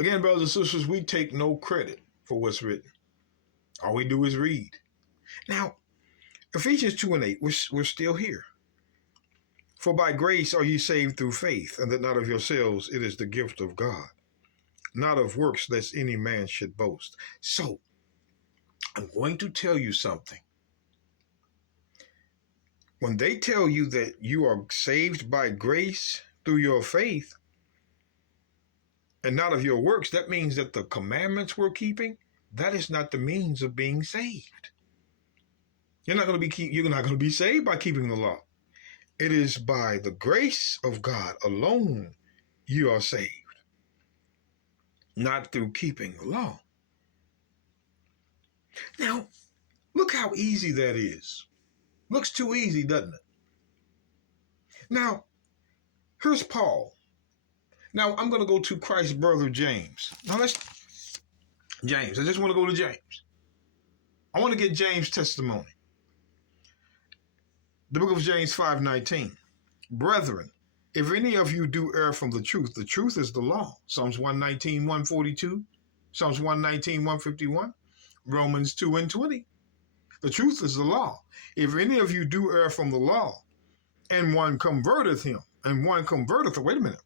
Again, brothers and sisters, we take no credit for what's written. All we do is read. Now, Ephesians 2:8, we're still here. For by grace are ye saved through faith, and that not of yourselves, it is the gift of God, not of works, lest any man should boast. So, I'm going to tell you something. When they tell you that you are saved by grace through your faith, and not of your works, that means that the commandments we're keeping, that is not the means of being saved. You're not going to be saved by keeping the law. It is by the grace of God alone you are saved, not through keeping the law. Now, look how easy that is. Looks too easy, doesn't it? Now, here's Paul. Now, I'm going to go to Christ's brother, James. Now, James. I just want to go to James. I want to get James' testimony. The book of James 5:19. Brethren, if any of you do err from the truth is the law. Psalms 119, 142. Psalms 119, 151. Romans 2:20. The truth is the law. If any of you do err from the law, and one converteth him, and one converteth, wait a minute.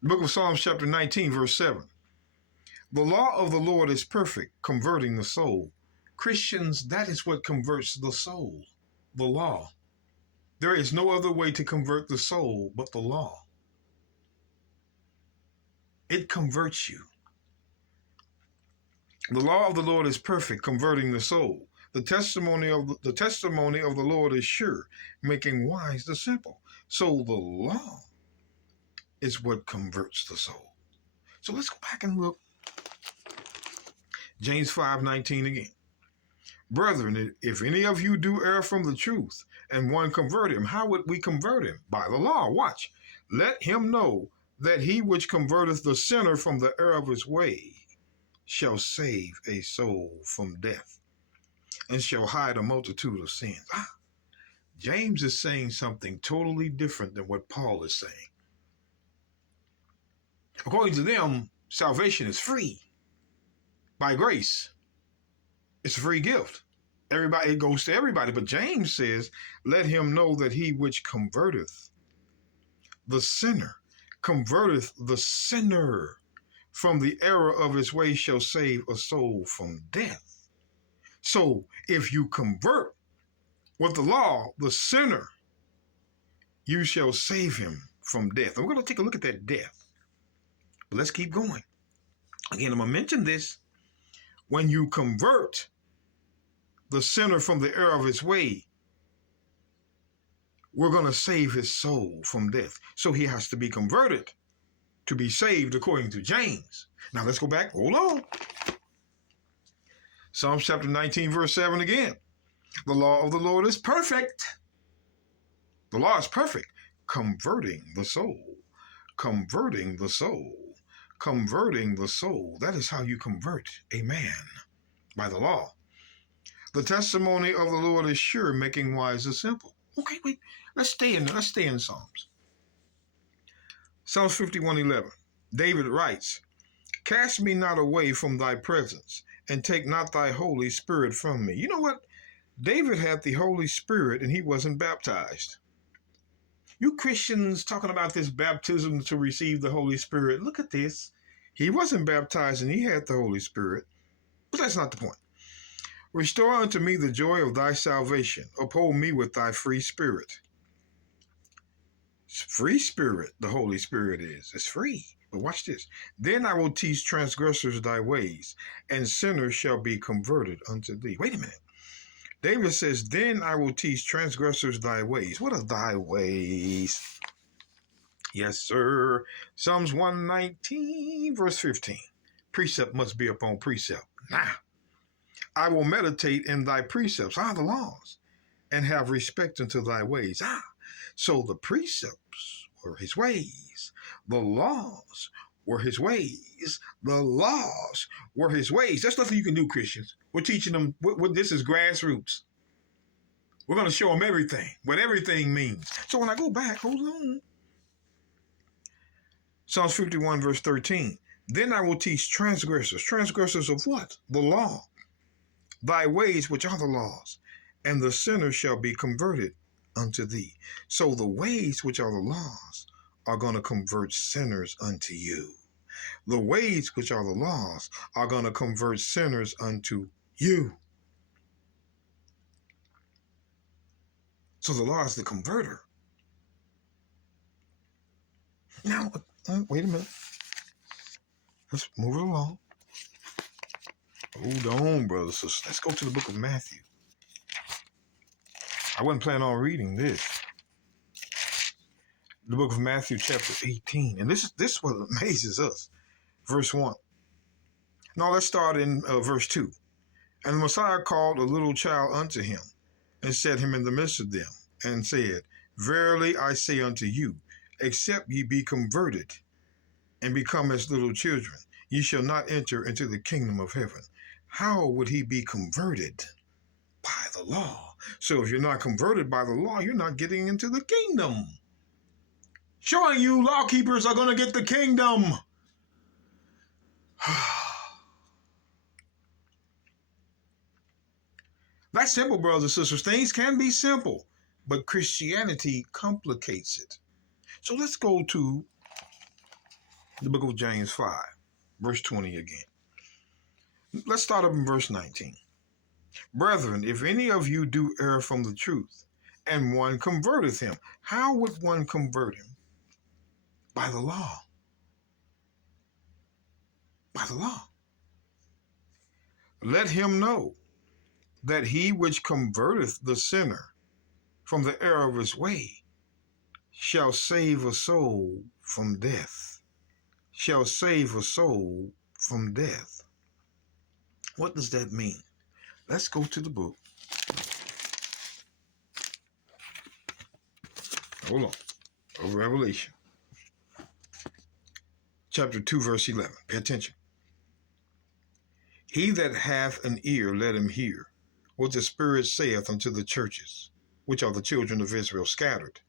The book of Psalms chapter 19, verse 7. The law of the Lord is perfect, converting the soul. Christians, that is what converts the soul, the law. There is no other way to convert the soul but the law. It converts you. The law of the Lord is perfect, converting the soul. The testimony of the Lord is sure, making wise the simple. So the law is what converts the soul. So let's go back and look. James 5:19 again. Brethren, if any of you do err from the truth, and one convert him, how would we convert him? By the law. Watch. Let him know that he which converteth the sinner from the error of his way shall save a soul from death, and shall hide a multitude of sins. James is saying something totally different than what Paul is saying. According to them, salvation is free. By grace. It's a free gift. It goes to everybody. But James says, let him know that he which converteth the sinner from the error of his way shall save a soul from death. So if you convert with the law, the sinner, you shall save him from death. And we're going to take a look at that death. But let's keep going. Again, I'm going to mention this. When you convert the sinner from the error of his way, we're going to save his soul from death. So he has to be converted to be saved according to James. Now let's go back. Hold on. Psalms chapter 19, verse 7 again. The law of the Lord is perfect. The law is perfect. Converting the soul. Converting the soul. Converting the soul. That is how you convert a man, by the law. The testimony of the Lord is sure, making wise the simple. Okay, wait. Let's stay in Psalms. Psalms 51:11. David writes, cast me not away from thy presence, and take not thy Holy Spirit from me. You know what? David had the Holy Spirit and he wasn't baptized. You Christians talking about this baptism to receive the Holy Spirit. Look at this. He wasn't baptized and he had the Holy Spirit. But that's not the point. Restore unto me the joy of thy salvation. Uphold me with thy free spirit. Free spirit, the Holy Spirit is. It's free. But watch this. Then I will teach transgressors thy ways, and sinners shall be converted unto thee. Wait a minute. David says, then I will teach transgressors thy ways. What are thy ways? Yes, sir. Psalms 119, verse 15. Precept must be upon precept. Nah. I will meditate in thy precepts, the laws, and have respect unto thy ways. So the precepts were his ways. The laws were his ways. The laws were his ways. There's nothing you can do, Christians. We're teaching them what this is grassroots. We're going to show them everything, what everything means. So when I go back, hold on. Psalms 51 verse 13. Then I will teach transgressors. Transgressors of what? The law. Thy ways which are the laws, and the sinner shall be converted unto thee. So the ways which are the laws are going to convert sinners unto you. The ways which are the laws are going to convert sinners unto you. So the law is the converter. Now, wait a minute. Let's move it along. Hold on, brothers. So let's go to the book of Matthew. I wasn't planning on reading this. The book of Matthew, chapter 18. And this is what amazes us. Verse 1. Now let's start in verse 2. And the Messiah called a little child unto him, and set him in the midst of them, and said, Verily I say unto you, except ye be converted, and become as little children, ye shall not enter into the kingdom of heaven. How would he be converted? By the law. So if you're not converted by the law, you're not getting into the kingdom. Showing you law keepers are going to get the kingdom. That's simple, brothers and sisters. Things can be simple, but Christianity complicates it. So let's go to the book of James 5, verse 20 again. Let's start up in verse 19. Brethren, if any of you do err from the truth, and one converteth him, how would one convert him? By the law. By the law. Let him know that he which converteth the sinner from the error of his way shall save a soul from death. Shall save a soul from death. What does that mean? Let's go to the book. Hold on. Of Revelation. Chapter 2, verse 11. Pay attention. He that hath an ear, let him hear what the Spirit saith unto the churches, which are the children of Israel scattered.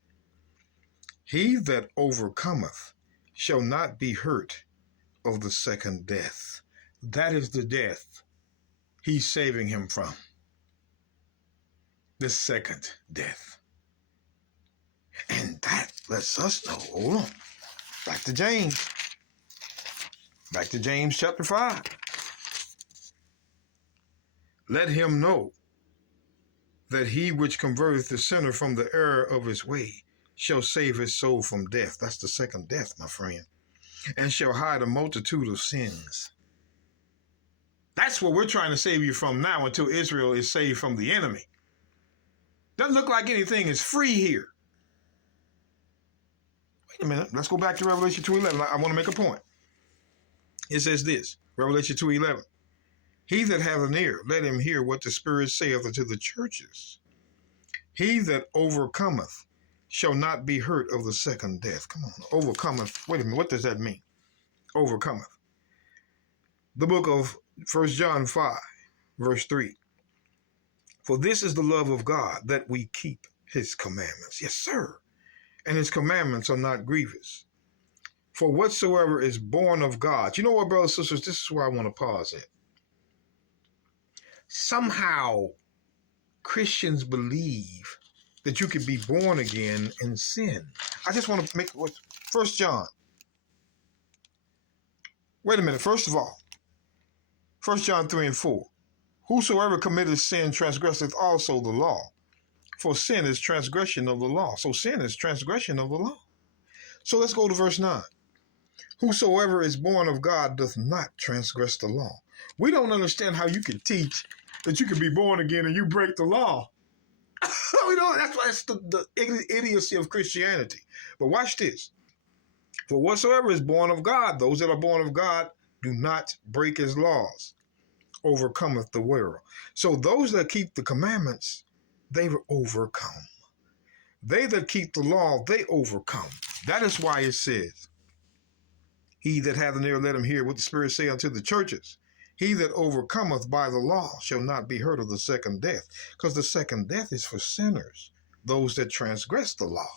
He that overcometh shall not be hurt of the second death. That is the death he's saving him from. The second death. And that lets us know. Hold on. Back to James. Back to James chapter 5. Let him know that he which converteth the sinner from the error of his way shall save his soul from death. That's the second death, my friend. And shall hide a multitude of sins. That's what we're trying to save you from now until Israel is saved from the enemy. Doesn't look like anything is free here. Wait a minute. Let's go back to Revelation 2:11. I want to make a point. It says this, Revelation 2:11. He that hath an ear, let him hear what the Spirit saith unto the churches. He that overcometh shall not be hurt of the second death. Come on, overcometh. Wait a minute, what does that mean? Overcometh. The book of 1 John 5, verse 3. For this is the love of God, that we keep his commandments. Yes, sir. And his commandments are not grievous. For whatsoever is born of God. You know what, brothers and sisters, this is where I want to pause at. Somehow, Christians believe that you can be born again in sin. I just want to make what 1 John. Wait a minute. First of all, 1 John 3 and 4. Whosoever committeth sin transgresseth also the law. For sin is transgression of the law. So sin is transgression of the law. So let's go to verse 9. Whosoever is born of God doth not transgress the law. We don't understand how you can teach that you can be born again and you break the law. We don't. That's the idiocy of Christianity. But watch this. For whatsoever is born of God, those that are born of God do not break his laws, overcometh the world. So those that keep the commandments, they overcome. They that keep the law, they overcome. That is why it says, he that hath an ear, let him hear what the Spirit say unto the churches. He that overcometh by the law shall not be hurt of the second death. Because the second death is for sinners, those that transgress the law.